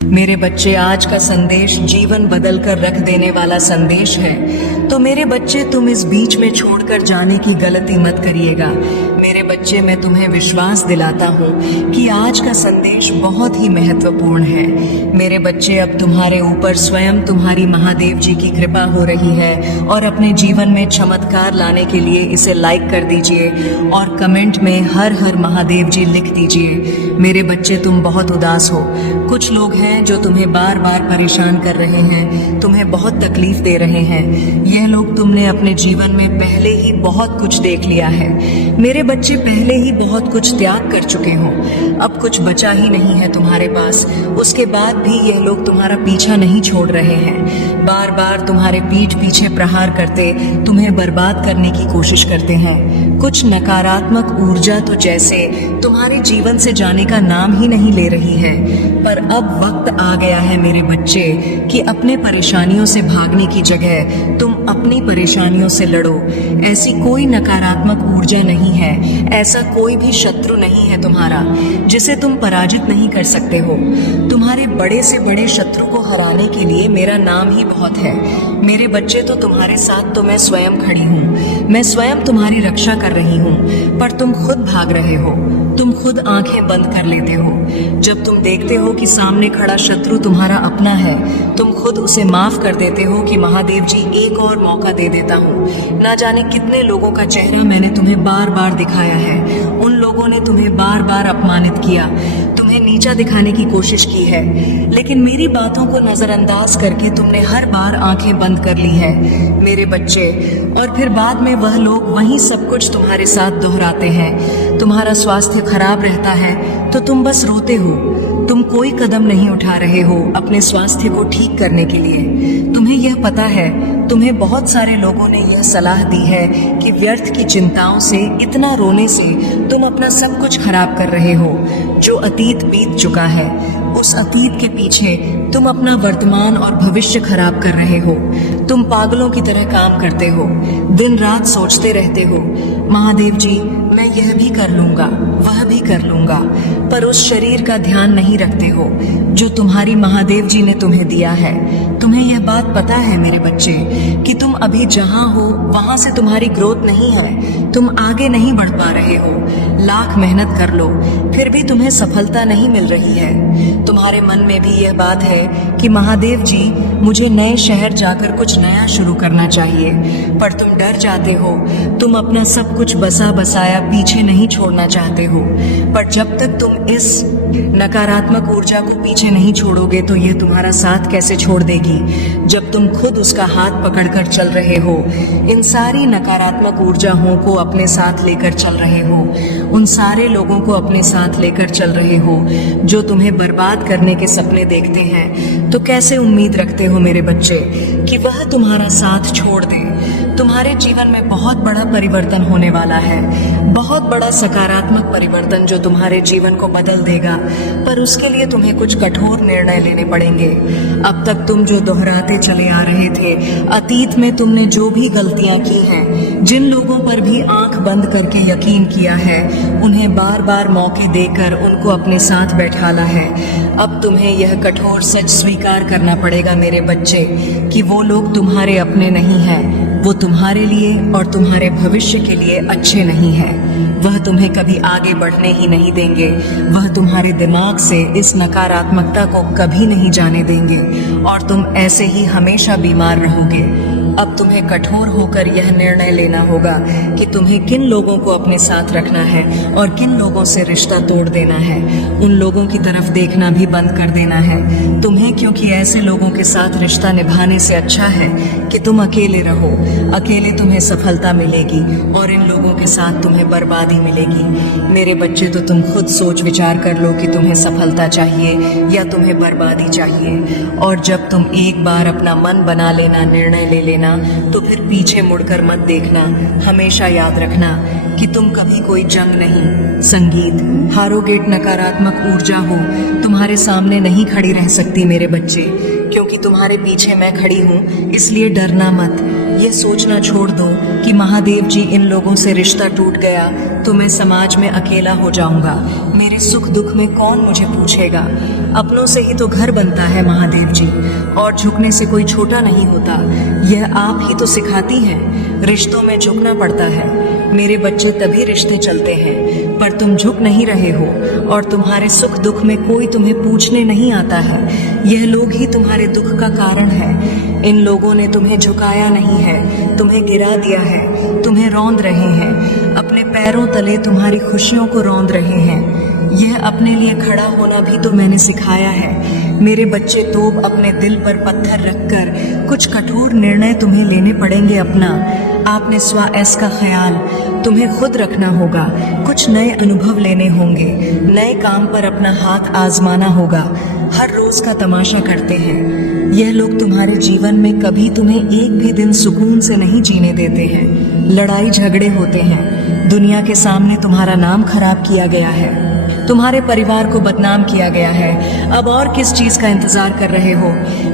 मेरे बच्चे, आज का संदेश जीवन बदल कर रख देने वाला संदेश है। तो मेरे बच्चे, तुम इस बीच में छोड़कर जाने की गलती मत करिएगा। मेरे बच्चे, मैं तुम्हें विश्वास दिलाता हूँ कि आज का संदेश बहुत ही महत्वपूर्ण है। मेरे बच्चे, अब तुम्हारे ऊपर स्वयं तुम्हारी महादेव जी की कृपा हो रही है और अपने जीवन में चमत्कार लाने के लिए इसे लाइक कर दीजिए और कमेंट में हर हर महादेव जी लिख दीजिए। मेरे बच्चे, तुम बहुत उदास हो। कुछ लोग हैं जो तुम्हें बार बार परेशान कर रहे हैं, तुम्हें बहुत तकलीफ दे रहे हैं। यह लोग तुमने अपने जीवन में पहले ही बहुत कुछ देख लिया है। मेरे बच्चे, पहले ही बहुत कुछ त्याग कर चुके हो, अब कुछ बचा ही नहीं है तुम्हारे पास। उसके बाद भी यह लोग तुम्हारा पीछा नहीं छोड़ रहे हैं। बार बार तुम्हारे पीठ पीछे प्रहार करते तुम्हें बर्बाद करने की कोशिश करते हैं। कुछ नकारात्मक ऊर्जा तो जैसे तुम्हारे जीवन से जाने का नाम ही नहीं ले रही है। पर अब वक्त आ गया है मेरे बच्चे कि अपने परेशानियों से भागने की जगह तुम अपनी परेशानियों से लड़ो। ऐसी कोई नकारात्मक ऊर्जा नहीं है, ऐसा कोई भी शत्रु नहीं है तुम्हारा जिसे तुम पराजित नहीं कर सकते हो। तुम्हारे बड़े से बड़े शत्रु को हराने के लिए मेरा नाम ही बहुत है। मेरे बच्चे, तो तुम्हारे साथ तो मैं स्वयं खड़ी हूँ, मैं स्वयं तुम्हारी रक्षा कर रही हूँ, पर तुम खुद भाग रहे हो। तुम खुद आंखें बंद कर लेते हो। जब तुम देखते हो कि सामने खड़ा शत्रु तुम्हारा अपना है, तुम खुद उसे माफ कर देते हो कि महादेव जी, एक और मौका दे देता हूँ। ना जाने कितने लोगों का चेहरा मैंने तुम्हें बार बार दिखाया है। उन लोगों ने तुम्हें बार बार अपमानित किया, तुम्हें नीचा दिखाने की कोशिश की है, लेकिन मेरी बातों को नजरअंदाज करके तुमने हर बार आंखें बंद कर ली है मेरे बच्चे। और फिर बाद में वह लोग वही सब कुछ तुम्हारे साथ दोहराते हैं। तुम्हारा स्वास्थ्य खराब रहता है तो तुम बस रोते हो। तुम कोई कदम नहीं उठा रहे हो अपने स्वास्थ्य को ठीक करने के लिए। तुम्हें यह पता है, तुम्हें बहुत सारे लोगों ने यह सलाह दी है कि व्यर्थ की चिंताओं से, इतना रोने से तुम अपना सब कुछ खराब कर रहे हो। जो अतीत बीत चुका है, उस अतीत के पीछे तुम अपना वर्तमान और भविष्य खराब कर रहे हो। तुम पागलों की तरह काम करते हो, दिन रात सोचते रहते हो, महादेव जी, मैं यह भी कर लूंगा, वह भी कर लूंगा, पर उस शरीर का ध्यान नहीं रखते हो जो तुम्हारी महादेव जी ने तुम्हें दिया है। तुम्हें यह बात पता है मेरे बच्चे कि तुम अभी जहां हो वहां से तुम्हारी ग्रोथ नहीं है, तुम आगे नहीं बढ़ पा रहे हो। लाख मेहनत कर लो, फिर भी तुम्हें सफलता नहीं मिल रही है। तुम्हारे मन में भी यह बात है कि महादेव जी, मुझे नए शहर जाकर कुछ नया शुरू करना चाहिए, पर तुम डर जाते हो। तुम अपना सब कुछ बसा बसाया पीछे नहीं छोड़ना चाहते हो, पर जब तक तुम इस नकारात्मक ऊर्जा को पीछे नहीं छोड़ोगे तो ये तुम्हारा साथ कैसे छोड़ देगी, जब तुम खुद उसका हाथ पकड़कर चल रहे हो। इन सारी नकारात्मक ऊर्जाओं को अपने साथ लेकर चल रहे हो, उन सारे लोगों को अपने साथ लेकर चल रहे हो जो तुम्हें बर्बाद करने के सपने देखते हैं। तो कैसे उम्मीद रखते हो मेरे बच्चे कि वह तुम्हारा साथ छोड़ दे। तुम्हारे जीवन में बहुत बड़ा परिवर्तन होने वाला है, बहुत बड़ा सकारात्मक परिवर्तन जो तुम्हारे जीवन को बदल देगा, पर उसके लिए तुम्हें कुछ कठोर निर्णय लेने पड़ेंगे। अब तक तुम जो दोहराते चले आ रहे थे, अतीत में तुमने जो भी गलतियां की हैं, जिन लोगों पर भी आंख बंद करके यकीन किया है, उन्हें बार बार मौके देकर उनको अपने साथ बैठाना है। अब तुम्हें यह कठोर सच स्वीकार करना पड़ेगा मेरे बच्चे कि वो लोग तुम्हारे अपने नहीं हैं, वो तुम्हारे लिए और तुम्हारे भविष्य के लिए अच्छे नहीं हैं। वह तुम्हें कभी आगे बढ़ने ही नहीं देंगे, वह तुम्हारे दिमाग से इस नकारात्मकता को कभी नहीं जाने देंगे और तुम ऐसे ही हमेशा बीमार रहोगे। अब तुम्हें कठोर होकर यह निर्णय लेना होगा कि तुम्हें किन लोगों को अपने साथ रखना है और किन लोगों से रिश्ता तोड़ देना है। उन लोगों की तरफ देखना भी बंद कर देना है तुम्हें, क्योंकि ऐसे लोगों के साथ रिश्ता निभाने से अच्छा है कि तुम अकेले रहो। अकेले तुम्हें सफलता मिलेगी और इन लोगों के साथ तुम्हें बर्बादी मिलेगी। मेरे बच्चे, तो तुम खुद सोच विचार कर लो कि तुम्हें सफलता चाहिए या तुम्हें बर्बादी चाहिए। और जब तुम एक बार अपना मन बना लेना, निर्णय ले लेना, तो फिर पीछे मुड़कर मत देखना। हमेशा याद रखना कि तुम कभी कोई जंग नहीं, संगीत हारोगे। नकारात्मक ऊर्जा हो तुम्हारे सामने नहीं खड़ी रह सकती मेरे बच्चे, क्योंकि तुम्हारे पीछे मैं खड़ी हूँ, इसलिए डरना मत। ये सोचना छोड़ दो कि महादेव जी, इन लोगों से रिश्ता टूट गया तो तो मैं समाज में अकेला हो जाऊंगा। मेरे सुख दुख में कौन मुझे पूछेगा। अपनों से ही तो घर बनता है महादेव जी, और झुकने से कोई छोटा नहीं होता। यह आप ही तो सिखाती हैं। रिश्तों में झुकना पड़ता है। मेरे बच्चे तभी रिश्ते चलते हैं, पर तुम झुक नहीं रहे हो, और तुम्हारे सुख दुख में कोई तुम्हें पूछने नहीं आता है। यह लोग ही तुम्हारे दुख का कारण है। इन लोगों ने तुम्हें झुकाया नहीं है, तुम्हें गिरा दिया है, तुम्हें रौंद रहे हैं। अपने पैरों तले तुम्हारी खुशियों को रौंद रहे हैं। यह अपने लिए खड़ा होना भी तो मैंने सिखाया है। मेरे बच्चे तो अपने दिल पर पत्थर रखकर कुछ कठोर निर्णय तुम्हें लेने पड़ेंगे अपना। आपने स्व-ऐश का ख्याल तुम्हें खुद रखना होगा। कुछ नए अनुभव लेने होंगे, नए काम पर अपना हाथ आजमाना होगा। हर रोज का तमाशा करते हैं। यह लोग तुम्हारे जीवन में कभी तुम्हें एक भी दिन सुकून से नहीं जीने देते हैं। लड़ाई झगड़े होते हैं। दुनिया के सामने तुम्हारा नाम खराब किया गया है। तुम्हारे परिवार को बदनाम किया गया है। अब और किस चीज का इंतजार कर रहे हो।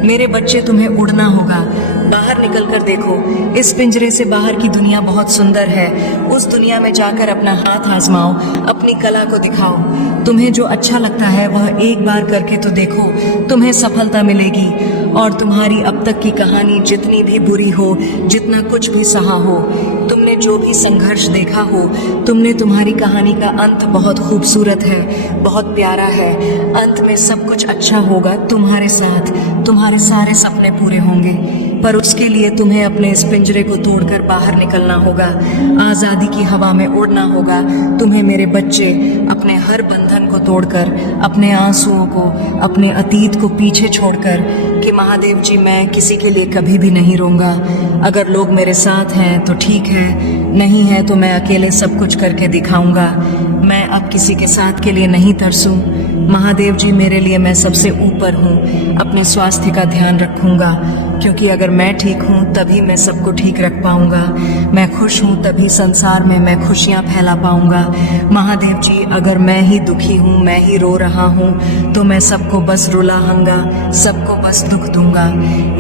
मेरे बच्चे, तुम्हें उड़ना होगा। बाहर निकल कर देखो। इस पिंजरे से बाहर की दुनिया बहुत सुंदर है। उस दुनिया में जाकर अपना हाथ आजमाओ, अपनी कला को दिखाओ। तुम्हें जो अच्छा लगता है वह एक बार करके तो देखो, तुम्हें सफलता मिलेगी। और तुम्हारी अब तक की कहानी जितनी भी बुरी हो, जितना कुछ भी सहा हो, तुमने जो भी संघर्ष देखा हो, तुम्हारी कहानी का अंत बहुत खूबसूरत है, बहुत प्यारा है। अंत में सब कुछ अच्छा होगा तुम्हारे साथ। तुम्हारे सारे सपने पूरे होंगे, पर उसके लिए तुम्हें अपने इस पिंजरे को तोड़कर बाहर निकलना होगा। आज़ादी की हवा में उड़ना होगा। तुम्हें मेरे बच्चे अपने हर बंधन को तोड़कर, अपने आंसुओं को, अपने अतीत को पीछे छोड़कर कि महादेव जी, मैं किसी के लिए कभी भी नहीं रोऊंगा। अगर लोग मेरे साथ हैं तो ठीक है, नहीं है तो मैं अकेले सब कुछ करके दिखाऊंगा। मैं अब किसी के साथ के लिए नहीं तरसूं। महादेव जी, मेरे लिए मैं सबसे ऊपर हूँ। अपने स्वास्थ्य का ध्यान रखूंगा, क्योंकि अगर मैं ठीक हूँ तभी मैं सबको ठीक रख पाऊंगा। मैं खुश हूँ तभी संसार में मैं खुशियाँ फैला पाऊंगा। महादेव जी, अगर मैं ही दुखी हूँ, मैं ही रो रहा हूँ, तो मैं सबको बस रुलाऊंगा, सबको बस दुख दूंगा।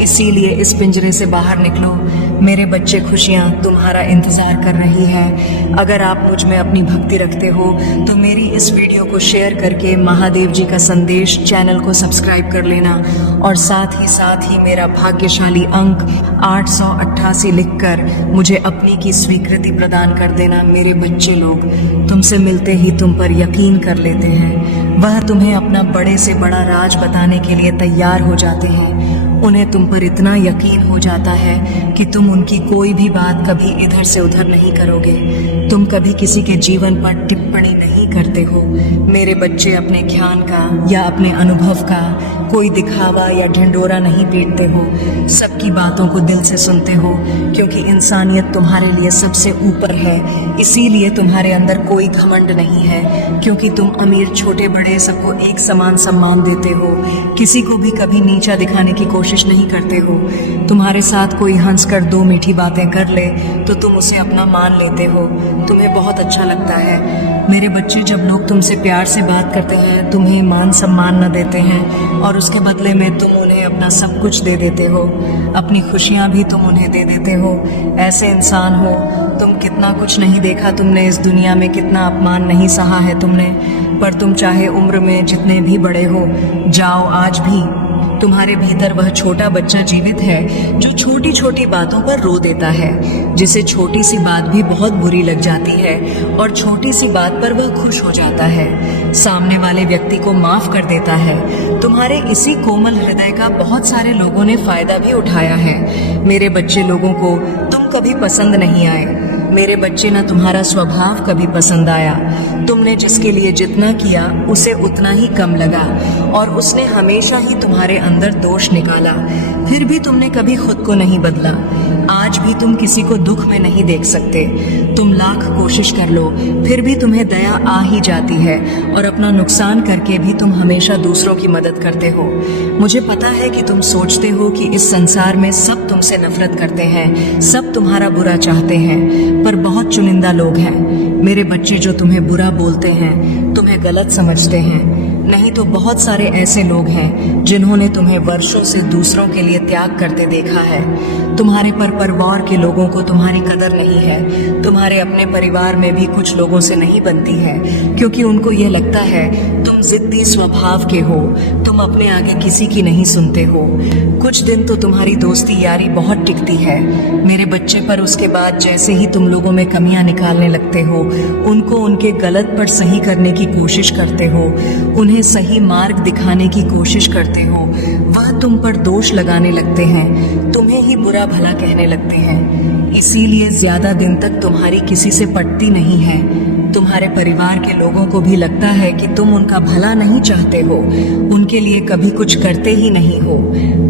इसीलिए इस पिंजरे से बाहर निकलो। मेरे बच्चे, खुशियाँ तुम्हारा इंतजार कर रही है। अगर आप मुझ में अपनी भक्ति रखते हो तो मेरी इस वीडियो को शेयर करके महादेव जी का संदेश चैनल को सब्सक्राइब कर लेना, और साथ ही मेरा भाग्यशाली अंक 888 लिखकर मुझे अपनी की स्वीकृति प्रदान कर देना। मेरे बच्चे लोग तुमसे मिलते ही तुम पर यकीन कर लेते हैं। वह तुम्हें अपना बड़े से बड़ा राज बताने के लिए तैयार हो जाते हैं। उन्हें तुम पर इतना यकीन हो जाता है कि तुम उनकी कोई भी बात कभी इधर से उधर नहीं करोगे। तुम कभी किसी के जीवन पर टिप्पणी नहीं करते हो। मेरे बच्चे अपने ज्ञान का या अपने अनुभव का कोई दिखावा या ढिंढोरा नहीं पीटते हो। सबकी बातों को दिल से सुनते हो, क्योंकि इंसानियत तुम्हारे लिए सबसे ऊपर है। इसीलिए तुम्हारे अंदर कोई घमंड नहीं है, क्योंकि तुम अमीर छोटे बड़े सबको एक समान सम्मान देते हो। किसी को भी कभी नीचा दिखाने की कोशिश नहीं करते हो। तुम्हारे साथ कोई हंसकर दो मीठी बातें कर ले तो तुम उसे अपना मान लेते हो। तुम्हें बहुत अच्छा लगता है। मेरे बच्चे, जब लोग तुमसे प्यार से बात करते हैं, तुम्हें मान सम्मान न देते हैं, और उसके बदले में तुम उन्हें अपना सब कुछ दे देते हो, अपनी खुशियाँ भी तुम उन्हें दे देते हो। ऐसे इंसान हो तुम। कितना कुछ नहीं देखा तुमने इस दुनिया में, कितना अपमान नहीं सहा है तुमने, पर तुम चाहे उम्र में जितने भी बड़े हो जाओ, आज भी तुम्हारे भीतर वह छोटा बच्चा जीवित है जो छोटी छोटी बातों पर रो देता है, जिसे छोटी सी बात भी बहुत बुरी लग जाती है और छोटी सी बात पर वह खुश हो जाता है, सामने वाले व्यक्ति को माफ कर देता है। तुम्हारे इसी कोमल हृदय का बहुत सारे लोगों ने फायदा भी उठाया है। मेरे बच्चे लोगों को तुम कभी पसंद नहीं आए। मेरे बच्चे, न तुम्हारा स्वभाव कभी पसंद आया। तुमने जिसके लिए जितना किया उसे उतना ही कम लगा, और उसने हमेशा ही तुम्हारे अंदर दोष निकाला। फिर भी तुमने कभी खुद को नहीं बदला। आज भी तुम किसी को दुख में नहीं देख सकते। तुम लाख कोशिश कर लो, फिर भी तुम्हें दया आ ही जाती है, और अपना नुकसान करके भी तुम हमेशा दूसरों की मदद करते हो। मुझे पता है कि तुम सोचते हो कि इस संसार में सब तुमसे नफरत करते हैं, सब तुम्हारा बुरा चाहते हैं, पर बहुत चुनिंदा लोग हैं मेरे बच्चे जो तुम्हें बुरा बोलते हैं, तुम्हें गलत समझते हैं। नहीं तो बहुत सारे ऐसे लोग हैं जिन्होंने तुम्हें वर्षों से दूसरों के लिए त्याग करते देखा है। तुम्हारे परिवार के लोगों को तुम्हारी कदर नहीं है। तुम्हारे अपने परिवार में भी कुछ लोगों से नहीं बनती है, क्योंकि उनको ये लगता है तुम जिद्दी स्वभाव के हो, तुम अपने आगे किसी की नहीं सुनते हो। कुछ दिन तो तुम्हारी दोस्ती यारी बहुत टिकती है मेरे बच्चे, पर उसके बाद जैसे ही तुम लोगों में कमियां निकालने लगते हो, उनको उनके गलत पर सही करने की कोशिश करते हो, उन्हें सही मार्ग दिखाने की कोशिश करते हो, वह तुम पर दोष लगाने लगते हैं, तुम्हें ही बुरा भला कहने लगते हैं। इसीलिए ज्यादा दिन तक तुम्हारी किसी से पटती नहीं है। तुम्हारे परिवार के लोगों को भी लगता है कि तुम उनका भला नहीं चाहते हो, उनके लिए कभी कुछ करते ही नहीं हो।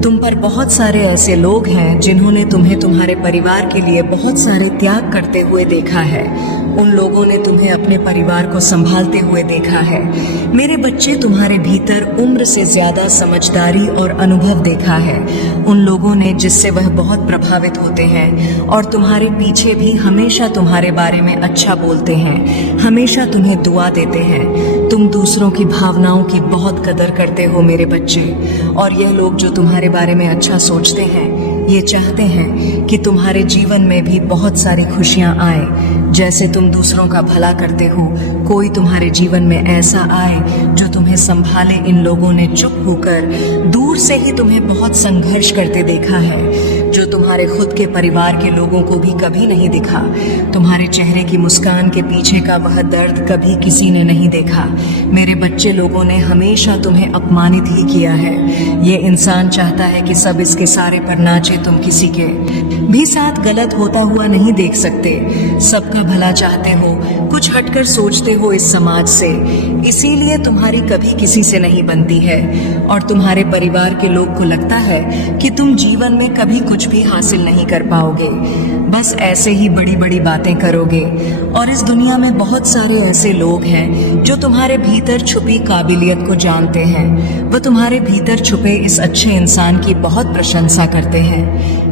तुम पर बहुत सारे ऐसे लोग हैं जिन्होंने तुम्हें तुम्हारे परिवार के लिए बहुत सारे त्याग करते हुए देखा है। उन लोगों ने तुम्हें अपने परिवार को संभालते हुए देखा है। मेरे बच्चे, तुम्हारे भीतर उम्र से ज्यादा समझदारी और अनुभव देखा है उन लोगों ने, जिससे वह बहुत प्रभावित होते हैं और तुम्हारे पीछे भी हमेशा तुम्हारे बारे में अच्छा बोलते हैं, हमेशा तुम्हें दुआ देते हैं। तुम दूसरों की भावनाओं की बहुत कदर करते हो मेरे बच्चे, और यह लोग जो तुम्हारे बारे में अच्छा सोचते हैं, ये चाहते हैं कि तुम्हारे जीवन में भी बहुत सारी खुशियां आए। जैसे तुम दूसरों का भला करते हो, कोई तुम्हारे जीवन में ऐसा आए जो तुम्हें संभाले। इन लोगों ने चुप होकर दूर से ही तुम्हें बहुत संघर्ष करते देखा है, जो तुम्हारे खुद के परिवार के लोगों को भी कभी नहीं दिखा। तुम्हारे चेहरे की मुस्कान के पीछे का वह दर्द कभी किसी ने नहीं देखा। मेरे बच्चे, लोगों ने हमेशा तुम्हें अपमानित ही किया है। ये इंसान चाहता है कि सब इसके सारे पर नाचे, तुम किसी के भी साथ गलत होता हुआ नहीं देख सकते। सबका भला चाहते हो, कुछ हटकर सोचते हो इस समाज से, इसीलिए तुम्हारी कभी किसी से नहीं बनती है। और तुम्हारे परिवार के लोग को लगता है कि तुम जीवन में कभी कुछ भी हासिल नहीं कर पाओगे, बस ऐसे ही बड़ी बड़ी बातें करोगे। और इस दुनिया में बहुत सारे ऐसे लोग हैं जो तुम्हारे भीतर छुपी काबिलियत को जानते हैं। वह तुम्हारे भीतर छुपे इस अच्छे इंसान की बहुत प्रशंसा करते हैं।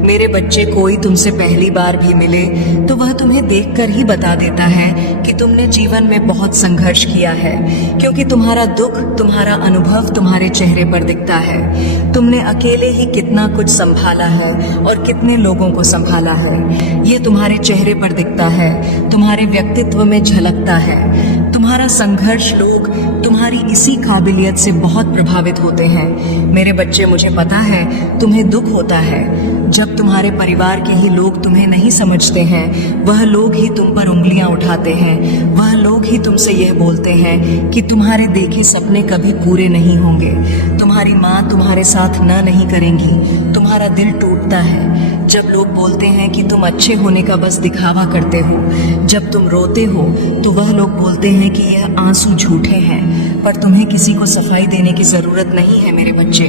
मेरे बच्चे, कोई तुमसे पहली बार भी मिले तो वह तुम्हें देखकर ही बता देता है कि तुमने जीवन में बहुत संघर्ष किया है, क्योंकि तुम्हारा दुख, तुम्हारा अनुभव तुम्हारे चेहरे पर दिखता है। तुमने अकेले ही कितना कुछ संभाला है और कितने लोगों को संभाला है, ये तुम्हारे चेहरे पर दिखता है, तुम्हारे व्यक्तित्व में झलकता है। तुम्हारा संघर्ष, लोग तुम्हारी इसी काबिलियत से बहुत प्रभावित होते हैं। मेरे बच्चे, मुझे पता है तुम्हें दुख होता है जब तुम्हारे परिवार के ही लोग तुम्हें नहीं समझते हैं। वह लोग ही तुम पर उंगलियां उठाते हैं, वह लोग ही तुमसे यह बोलते हैं कि तुम्हारे देखे सपने कभी पूरे नहीं होंगे, तुम्हारी माँ तुम्हारे साथ न नहीं करेंगी। तुम्हारा दिल टूटता है जब लोग बोलते हैं कि तुम अच्छे होने का बस दिखावा करते हो। जब तुम रोते हो तो वह लोग बोलते हैं कि यह आंसू झूठे हैं, पर तुम्हें किसी को सफाई देने की जरूरत नहीं है मेरे बच्चे,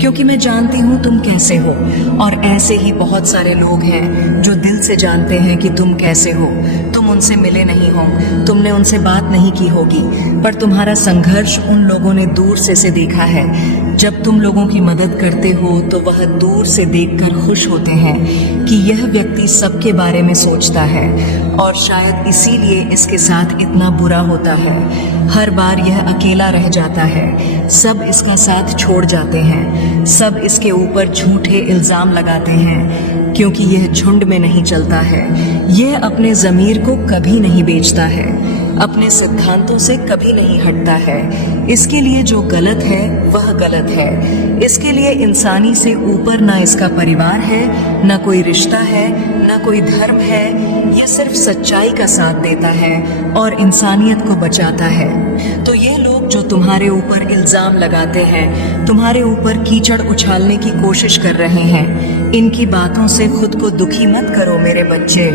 क्योंकि मैं जानती हूँ तुम कैसे हो। और ऐसे ही बहुत सारे लोग हैं जो दिल से जानते हैं कि तुम कैसे हो। तुम उनसे मिले नहीं हो, तुमने उनसे बात नहीं की होगी, पर तुम्हारा संघर्ष उन लोगों ने दूर से देखा है। जब तुम लोगों की मदद करते हो तो वह दूर से देखकर खुश होते हैं कि यह व्यक्ति सबके बारे में सोचता है, और शायद इसीलिए इसके साथ इतना बुरा होता है। हर बार यह अकेला रह जाता है, सब इसका साथ छोड़ जाते हैं, सब इसके ऊपर झूठे इल्जाम लगाते हैं, क्योंकि यह झुंड में नहीं चलता है। यह अपने ज़मीर को कभी नहीं बेचता है, अपने सिद्धांतों से कभी नहीं हटता है। इसके लिए जो गलत है वह गलत है। इसके लिए इंसानी से ऊपर ना इसका परिवार है, ना कोई रिश्ता है, ना कोई धर्म है। यह सिर्फ सच्चाई का साथ देता है और इंसानियत को बचाता है। तो ये लोग जो तुम्हारे ऊपर इल्जाम लगाते हैं, तुम्हारे ऊपर कीचड़ उछालने की कोशिश कर रहे हैं, इनकी बातों से खुद को दुखी मत करो मेरे बच्चे।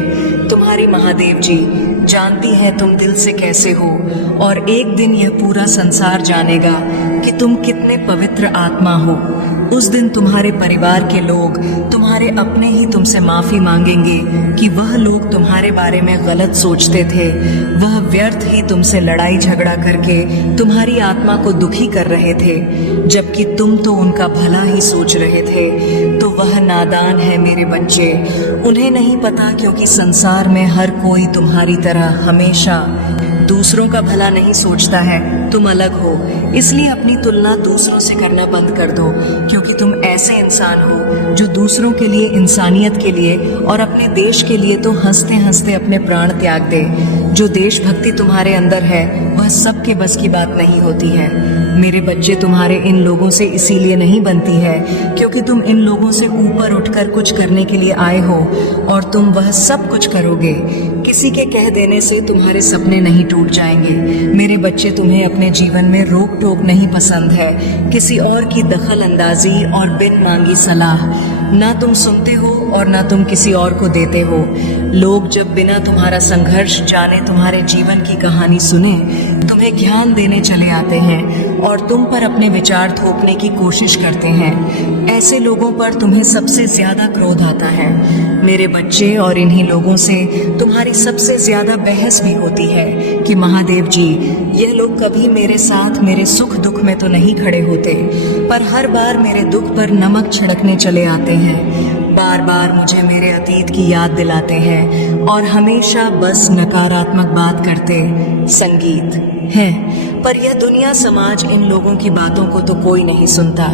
तुम्हारी महादेव जी जानती है तुम दिल से कैसे हो, और एक दिन यह पूरा संसार जानेगा कि तुम कितने पवित्र आत्मा हो। उस दिन तुम्हारे परिवार के लोग, तुम्हारे अपने ही तुमसे माफी मांगेंगे कि वह लोग तुम्हारे बारे में गलत सोचते थे, वह व्यर्थ ही तुमसे लड़ाई झगड़ा करके तुम्हारी आत्मा को दुखी कर रहे थे, जबकि तुम तो उनका भला ही सोच रहे थे। तो वह नादान है मेरे बच्चे, उन्हें नहीं पता, क्योंकि संसार में हर कोई तुम्हारी तरह हमेशा दूसरों का भला नहीं सोचता है, तुम अलग हो। इसलिए अपनी तुलना दूसरों से करना बंद कर दो, क्योंकि तुम ऐसे इंसान हो जो दूसरों के लिए, इंसानियत के लिए और अपने देश के लिए तो हंसते हंसते अपने प्राण त्याग दे। जो देशभक्ति तुम्हारे अंदर है वह सबके बस की बात नहीं होती है। मेरे बच्चे, तुम्हारे इन लोगों से इसीलिए नहीं बनती है क्योंकि तुम इन लोगों से ऊपर उठकर कुछ करने के लिए आए हो, और तुम वह सब कुछ करोगे। किसी के कह देने से तुम्हारे सपने नहीं टूट जाएंगे। मेरे बच्चे, तुम्हें अपने जीवन में रोक टोक नहीं पसंद है, किसी और की दखल अंदाजी और बिन मांगी सलाह ना तुम सुनते हो और ना तुम किसी और को देते हो। लोग जब बिना तुम्हारा संघर्ष जाने तुम्हारे जीवन की कहानी सुने, तुम्हें ज्ञान देने चले आते हैं और तुम पर अपने विचार थोपने की कोशिश करते हैं। ऐसे लोगों पर तुम्हें सबसे ज्यादा क्रोध आता है मेरे बच्चे, और इन्हीं लोगों से तुम्हारी सबसे ज्यादा बहस भी होती है कि महादेव जी, यह लोग कभी मेरे साथ मेरे सुख दुख में तो नहीं खड़े होते, पर हर बार मेरे दुख पर नमक छिड़कने चले आते हैं। बार बार मुझे मेरे अतीत की याद दिलाते हैं और हमेशा बस नकारात्मक बात करते संगीत है। पर यह दुनिया, समाज, इन लोगों की बातों को तो कोई नहीं सुनता।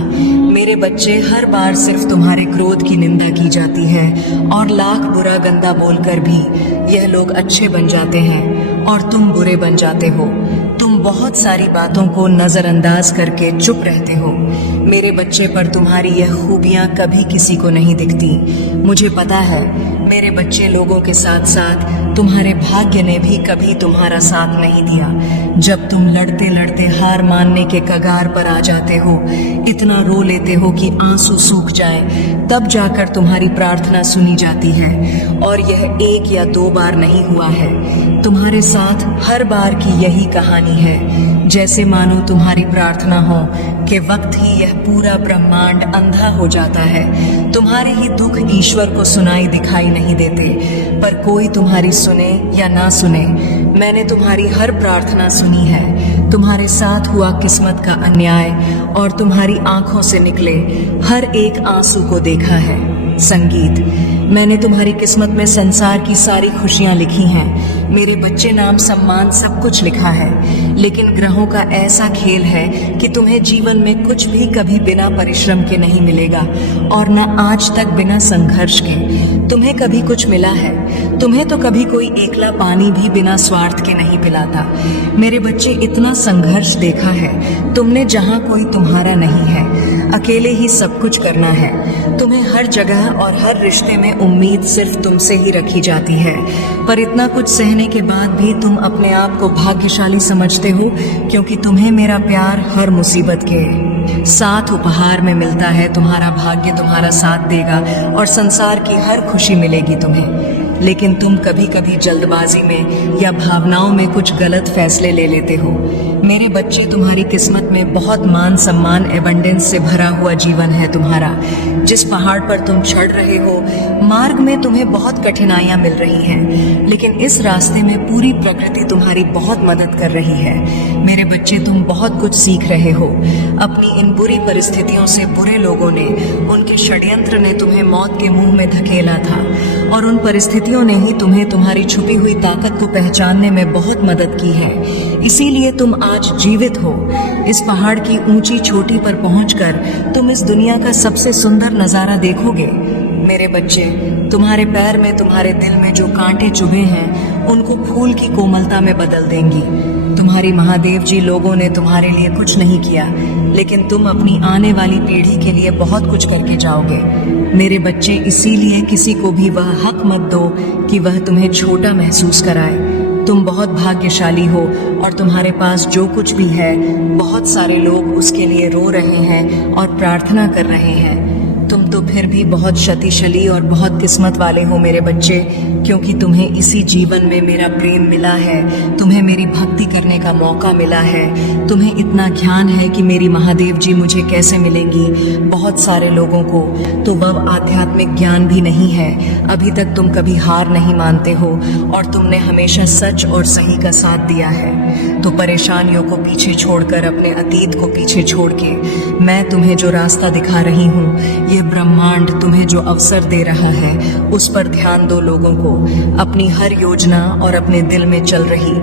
मेरे बच्चे, हर बार सिर्फ तुम्हारे क्रोध की निंदा की जाती है और लाख बुरा गंदा बोलकर भी यह लोग अच्छे बन जाते हैं और तुम बुरे बन जाते हो। तुम बहुत सारी बातों को नजरअंदाज करके चुप रहते हो। मेरे बच्चे, पर तुम्हारी यह खूबियां कभी किसी को नहीं दिखती। मुझे पता है मेरे बच्चे, लोगों के साथ साथ तुम्हारे भाग्य ने भी कभी तुम्हारा साथ नहीं दिया। जब तुम लड़ते लड़ते हार मानने के कगार पर आ जाते हो, इतना रो लेते हो कि आंसू सूख जाए, तब जाकर तुम्हारी प्रार्थना सुनी जाती है। और यह 1 या 2 बार नहीं हुआ है, तुम्हारे साथ हर बार की यही कहानी है। जैसे मानो तुम्हारी प्रार्थना हो के वक्त ही यह पूरा ब्रह्मांड अंधा हो जाता है। तुम्हारे ही दुख ईश्वर को सुनाई दिखाई नहीं देते, पर कोई तुम्हारी सुने या ना सुने, मैंने तुम्हारी हर प्रार्थना सुनी है। तुम्हारे साथ हुआ किस्मत का अन्याय और तुम्हारी आंखों से निकले हर एक आंसू को देखा है। संगीत, मैंने तुम्हारी किस्मत में संसार की सारी खुशियां लिखी हैं। मेरे बच्चे, नाम, सम्मान, सब कुछ लिखा है, लेकिन ग्रहों का ऐसा खेल है कि तुम्हें जीवन में कुछ भी कभी बिना परिश्रम के नहीं मिलेगा, और न आज तक बिना संघर्ष के तुम्हें कभी कुछ मिला है। तुम्हें तो कभी कोई एकला पानी भी बिना स्वार्थ के नहीं पिलाता। मेरे बच्चे, इतना संघर्ष देखा है तुमने जहां कोई तुम्हारा नहीं है। अकेले ही सब कुछ करना है। तुम्हें हर जगह और हर रिश्ते में उम्मीद सिर्फ तुमसे ही रखी जाती है, पर इतना कुछ सहने के बाद भी तुम अपने आप को भाग्यशाली समझते हो, क्योंकि तुम्हें मेरा प्यार हर मुसीबत के साथ उपहार में मिलता है। तुम्हारा भाग्य तुम्हारा साथ देगा और संसार की हर खुशी मिलेगी तुम्हें। लेकिन तुम कभी कभी जल्दबाजी में या भावनाओं में कुछ गलत फैसले ले लेते हो। मेरे बच्चे, तुम्हारी किस्मत में बहुत मान सम्मान, एबंडेंस से भरा हुआ जीवन है तुम्हारा। जिस पहाड़ पर तुम चढ़ रहे हो, मार्ग में तुम्हें बहुत कठिनाइयां मिल रही हैं, लेकिन इस रास्ते में पूरी प्रकृति तुम्हारी बहुत मदद कर रही है। मेरे बच्चे, तुम बहुत कुछ सीख रहे हो। अपनी इन बुरी परिस्थितियों से बुरे लोगों ने, उनके षड्यंत्र ने तुम्हें मौत के मुंह में धकेला था, और उन परिस्थितियों ने ही तुम्हें तुम्हारी छुपी हुई ताकत को पहचानने में बहुत मदद की है। इसीलिए तुम आज जीवित हो। इस पहाड़ की ऊंची चोटी पर पहुंचकर तुम इस दुनिया का सबसे सुंदर नजारा देखोगे। मेरे बच्चे, तुम्हारे पैर में, तुम्हारे दिल में जो कांटे चुभे हैं, उनको फूल की कोमलता में बदल देंगी। तुम्हारी महादेव जी लोगों ने तुम्हारे लिए कुछ नहीं किया, लेकिन तुम अपनी आने वाली पीढ़ी के लिए बहुत कुछ करके जाओगे। मेरे बच्चे, इसीलिए किसी को भी वह हक मत दो कि वह तुम्हें छोटा महसूस कराए। तुम बहुत भाग्यशाली हो, और तुम्हारे पास जो कुछ भी है, बहुत सारे लोग उसके लिए रो रहे हैं और प्रार्थना कर रहे हैं। तुम तो फिर भी बहुत शक्तिशाली और बहुत किस्मत वाले हो मेरे बच्चे, क्योंकि तुम्हें इसी जीवन में मेरा प्रेम मिला है, तुम्हें मेरी भक्ति करने का मौका मिला है, तुम्हें इतना ज्ञान है कि मेरी महादेव जी मुझे कैसे मिलेंगी। बहुत सारे लोगों को तो वह आध्यात्मिक ज्ञान भी नहीं है। अभी तक तुम कभी हार नहीं मानते हो, और तुमने हमेशा सच और सही का साथ दिया है। तो परेशानियों को पीछे छोड़कर, अपने अतीत को पीछे छोड़ के, मैं तुम्हें जो रास्ता दिखा रही हूँ, ये ब्रह्म ब्रह्मांड तुम्हें जो अवसर दे रहा है उस पर ध्यान दो। लोगों को अपनी हर योजना और अपने दिल में चल रही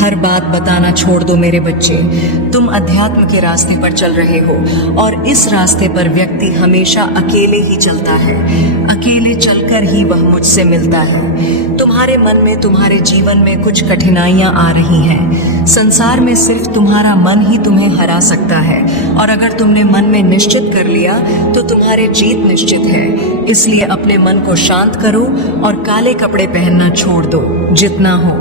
हर बात बताना छोड़ दो। मेरे बच्चे, तुम अध्यात्म के रास्ते पर चल रहे हो और इस रास्ते पर व्यक्ति हमेशा अकेले ही चलता है। अकेले चलकर ही वह मुझसे मिलता है। तुम्हारे मन में, तुम्हारे जीवन में कुछ कठिनाइयां आ रही हैं। संसार में सिर्फ तुम्हारा मन ही तुम्हें हरा सकता है और अगर तुमने मन में निश्चित कर लिया तो तुम्हारी जीत निश्चित है। इसलिए अपने मन को शांत करो और काले कपड़े पहनना छोड़ दो। जितना हो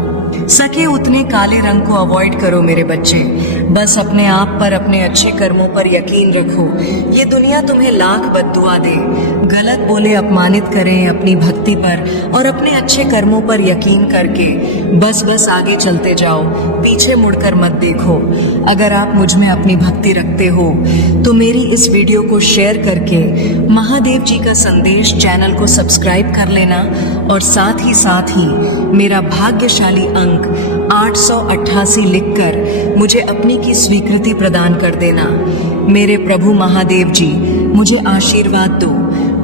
सके उतने काले रंग को अवॉइड करो मेरे बच्चे। बस अपने आप पर, अपने अच्छे कर्मों पर यकीन रखो। ये दुनिया तुम्हें लाख बद्दुआ दे, गलत बोले, अपमानित करें, अपनी भक्ति पर और अपने अच्छे कर्मों पर यकीन करके बस आगे चलते जाओ। पीछे मुड़कर मत देखो। अगर आप मुझ में अपनी भक्ति रखते हो तो मेरी इस वीडियो को शेयर करके महादेव जी का संदेश चैनल को सब्सक्राइब कर लेना और साथ ही मेरा भाग्यशाली अंक 888 लिखकर मुझे अपनी की स्वीकृति प्रदान कर देना। मेरे प्रभु महादेव जी, मुझे आशीर्वाद दो।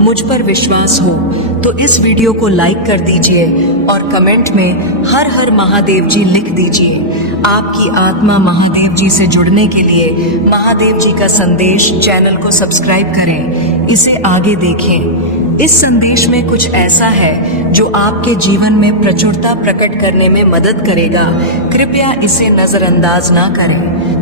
मुझ पर विश्वास हो तो इस वीडियो को लाइक कर दीजिए और कमेंट में हर हर महादेव जी लिख दीजिए। आपकी आत्मा महादेव जी से जुड़ने के लिए महादेव जी का संदेश चैनल को सब्सक्राइब करें, इसे आगे देखें। इस संदेश में कुछ ऐसा है जो आपके जीवन में प्रचुरता प्रकट करने में मदद करेगा। कृपया इसे नजरअंदाज ना करें।